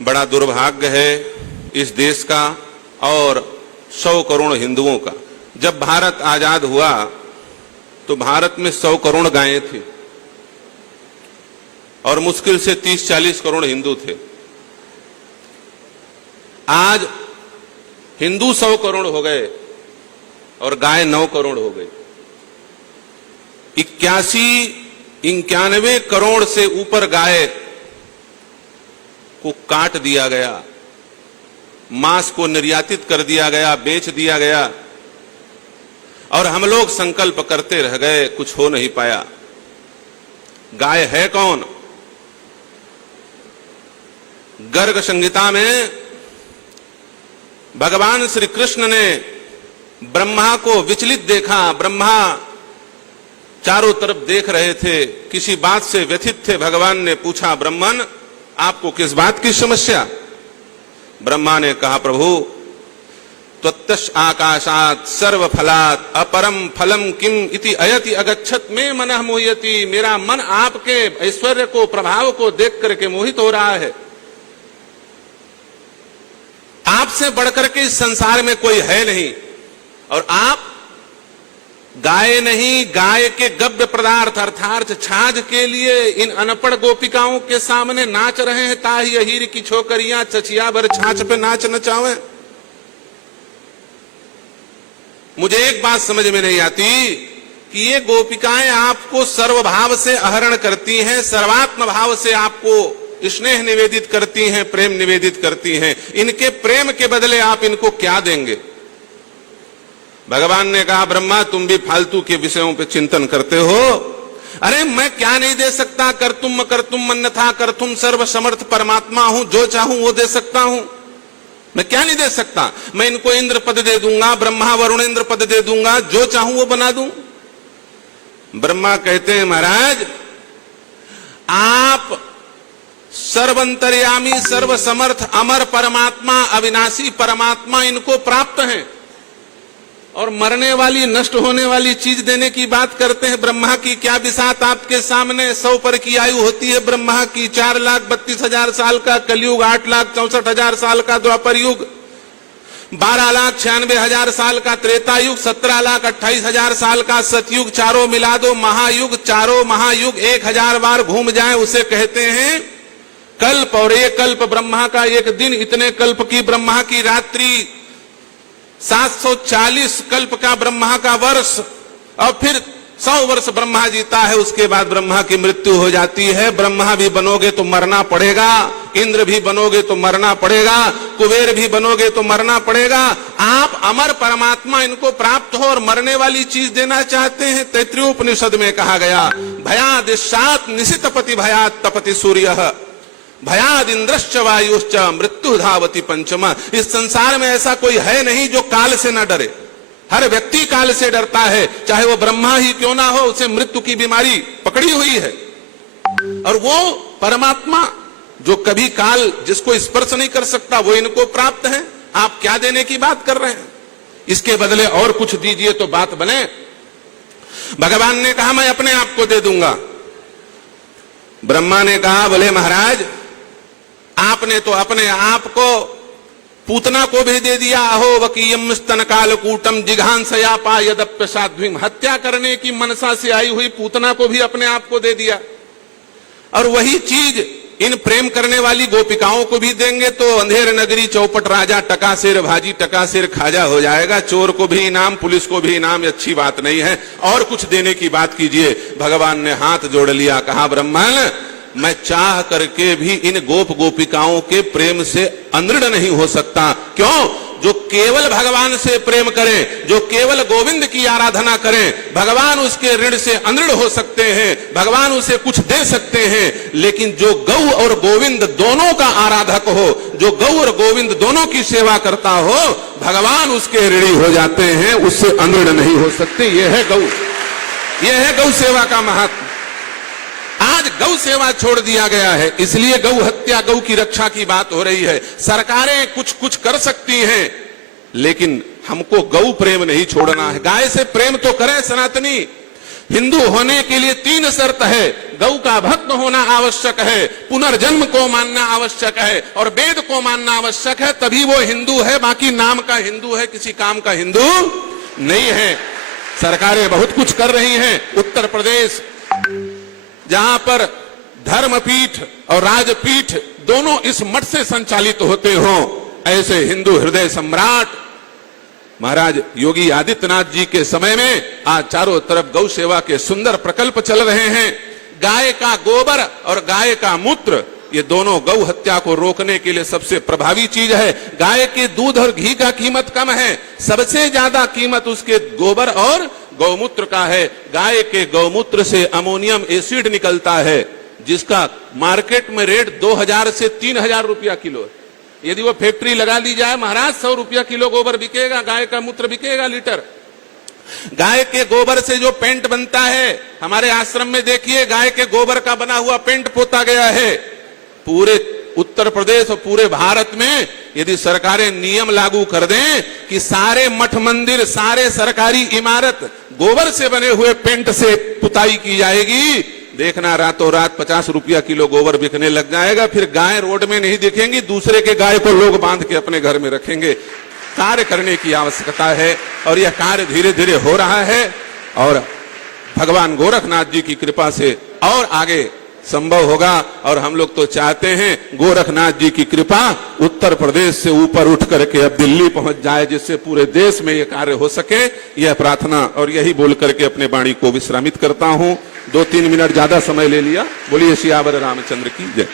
बड़ा दुर्भाग्य है इस देश का और 100 करोड़ हिंदुओं का। जब भारत आजाद हुआ तो भारत में 100 करोड़ गायें थी और मुश्किल से 30-40 करोड़ हिंदू थे। आज हिंदू 100 करोड़ हो गए और गाय 9 करोड़ हो गई। 91 करोड़ से ऊपर गाय को काट दिया गया, मांस को निर्यातित कर दिया गया, बेच दिया गया और हम लोग संकल्प करते रह गए, कुछ हो नहीं पाया। गाय है कौन? गर्ग संहिता में भगवान श्री कृष्ण ने ब्रह्मा को विचलित देखा। ब्रह्मा चारों तरफ देख रहे थे, किसी बात से व्यथित थे। भगवान ने पूछा, ब्रह्मन आपको किस बात की समस्या? ब्रह्मा ने कहा, प्रभु त्वत्तश आकाशात सर्व फलात अपरम फलम किम इति अयति अगच्छत में मनः मोहयति। मेरा मन आपके ऐश्वर्य को, प्रभाव को देख करके मोहित हो रहा है। आपसे बढ़कर के इस संसार में कोई है नहीं और आप गाय नहीं, गाय के गव्य पदार्थ अर्थात छाछ के लिए इन अनपढ़ गोपिकाओं के सामने नाच रहे हैं। ताही अहीर की छोकरियां चचिया भर छाछ पे नाच नचावे। मुझे एक बात समझ में नहीं आती कि ये गोपिकाएं आपको सर्वभाव से आहरण करती हैं, सर्वात्म भाव से आपको स्नेह निवेदित करती हैं, प्रेम निवेदित करती हैं। इनके प्रेम के बदले आप इनको क्या देंगे? भगवान ने कहा, ब्रह्मा तुम भी फालतू के विषयों पे चिंतन करते हो। अरे मैं क्या नहीं दे सकता? कर तुम अन्यथा कर तुम सर्व समर्थ परमात्मा हूं, जो चाहूं वो दे सकता हूं। मैं क्या नहीं दे सकता? मैं इनको इंद्र पद दे दूंगा, ब्रह्मा वरुण इंद्र पद दे दूंगा, जो चाहूं वो बना दूं। ब्रह्मा कहते हैं, महाराज आप सर्वंतर्यामी, सर्व समर्थ, अमर परमात्मा, अविनाशी परमात्मा इनको प्राप्त हैं और मरने वाली, नष्ट होने वाली चीज देने की बात करते हैं। ब्रह्मा की क्या बिसात आपके सामने? 100 पर की आयु होती है ब्रह्मा की, 4,32,000 साल का कलयुग, 8,64,000 साल का द्वापर युग, 12,96,000 साल का त्रेता युग, 17,28,000 साल का सतयुग, चारों मिला दो महायुग। चारों महायुग 1000 बार घूम जाए उसे कहते हैं कल्प। और एक कल्प ब्रह्मा का एक दिन, इतने कल्प की ब्रह्मा की रात्रि, 740 कल्प का ब्रह्मा का वर्ष और फिर 100 वर्ष ब्रह्मा जीता है। उसके बाद ब्रह्मा की मृत्यु हो जाती है। ब्रह्मा भी बनोगे तो मरना पड़ेगा, इंद्र भी बनोगे तो मरना पड़ेगा, कुबेर भी बनोगे तो मरना पड़ेगा। आप अमर परमात्मा इनको प्राप्त हो और मरने वाली चीज देना चाहते हैं। तैत्तिरीयोपनिषद में कहा गया, भयादिशात निशितपति भयात तपति सूर्य भयाद इंद्रश्च वायुश्च मृत्यु धावती पंचमा। इस संसार में ऐसा कोई है नहीं जो काल से न डरे। हर व्यक्ति काल से डरता है, चाहे वो ब्रह्मा ही क्यों ना हो, उसे मृत्यु की बीमारी पकड़ी हुई है। और वो परमात्मा जो कभी काल जिसको स्पर्श नहीं कर सकता, वो इनको प्राप्त है। आप क्या देने की बात कर रहे हैं? इसके बदले और कुछ दीजिए तो बात बने। भगवान ने कहा, मैं अपने आप को दे दूंगा। ब्रह्मा ने कहा, बोले महाराज आपने तो अपने आप को पूतना को भी दे दिया। अहो वकीयम स्तन कालकूटम जिघांसया पायदप्य साध्वीम। हत्या करने की मनसा से आई हुई पूतना को भी अपने आप को दे दिया। और वही चीज इन प्रेम करने वाली गोपिकाओं को भी देंगे तो अंधेर नगरी चौपट राजा, टका सिर भाजी टका सिर खाजा हो जाएगा। चोर को भी इनाम, पुलिस को भी इनाम, अच्छी बात नहीं है। और कुछ देने की बात कीजिए। भगवान ने हाथ जोड़ लिया, कहा ब्रह्मन मैं चाह करके भी इन गोप गोपिकाओं के प्रेम से अनृढ़ नहीं हो सकता। क्यों? जो केवल भगवान से प्रेम करें, जो केवल गोविंद की आराधना करें, भगवान उसके ऋण से अनृढ़ हो सकते हैं, भगवान उसे कुछ दे सकते हैं। लेकिन जो गौ और गोविंद दोनों का आराधक हो, जो गौ और गोविंद दोनों की सेवा करता हो, भगवान उसके ऋणी हो जाते हैं, उससे अनृढ़ नहीं हो सकते। यह है गौ, यह है गौ सेवा का महत्व। आज गौ सेवा छोड़ दिया गया है, इसलिए गौ हत्या, गौ की रक्षा की बात हो रही है। सरकारें कुछ कुछ कर सकती हैं, लेकिन हमको गौ प्रेम नहीं छोड़ना है। गाय से प्रेम तो करें सनातनी, हिंदू होने के लिए 3 शर्त है। गौ का भक्त होना आवश्यक है, पुनर्जन्म को मानना आवश्यक है और वेद को मानना आवश्यक है, तभी वो हिंदू है। बाकी नाम का हिंदू है, किसी काम का हिंदू नहीं है। सरकारें बहुत कुछ कर रही हैं। उत्तर प्रदेश जहां पर धर्मपीठ और राजपीठ दोनों इस मठ से संचालित होते हों, ऐसे हिंदू हृदय सम्राट महाराज योगी आदित्यनाथ जी के समय में आज चारों तरफ गौ सेवा के सुंदर प्रकल्प चल रहे हैं। गाय का गोबर और गाय का मूत्र, ये दोनों गौ हत्या को रोकने के लिए सबसे प्रभावी चीज है। गाय के दूध और घी का कीमत कम है, सबसे ज्यादा कीमत उसके गोबर और गौमूत्र का है। गाय के गौमूत्र से अमोनियम एसिड निकलता है, जिसका मार्केट में रेट 2000 से 3000 रुपया किलो है। यदि वो फैक्ट्री लगा दी जाए महाराज, 100 रुपया किलो गोबर बिकेगा, गाय का मूत्र बिकेगा लीटर। गाय के गोबर से जो पेंट बनता है, हमारे आश्रम में देखिए गाय के गोबर का बना हुआ पेंट पोता गया है। पूरे उत्तर प्रदेश और पूरे भारत में यदि सरकारें नियम लागू कर दें कि सारे मठ मंदिर, सारे सरकारी इमारत गोबर से बने हुए पेंट से पुताई की जाएगी, देखना रातों रात 50 रुपया किलो गोबर बिकने लग जाएगा। फिर गाय रोड में नहीं दिखेंगी, दूसरे के गाय को लोग बांध के अपने घर में रखेंगे। कार्य करने की आवश्यकता है और यह कार्य धीरे धीरे हो रहा है और भगवान गोरखनाथ जी की कृपा से और आगे संभव होगा। और हम लोग तो चाहते हैं गोरखनाथ जी की कृपा उत्तर प्रदेश से ऊपर उठ करके अब दिल्ली पहुंच जाए, जिससे पूरे देश में यह कार्य हो सके। यह प्रार्थना और यही बोल करके अपने वाणी को विश्रामित करता हूं। 2-3 मिनट ज्यादा समय ले लिया। बोलिए सियावर रामचंद्र की जय।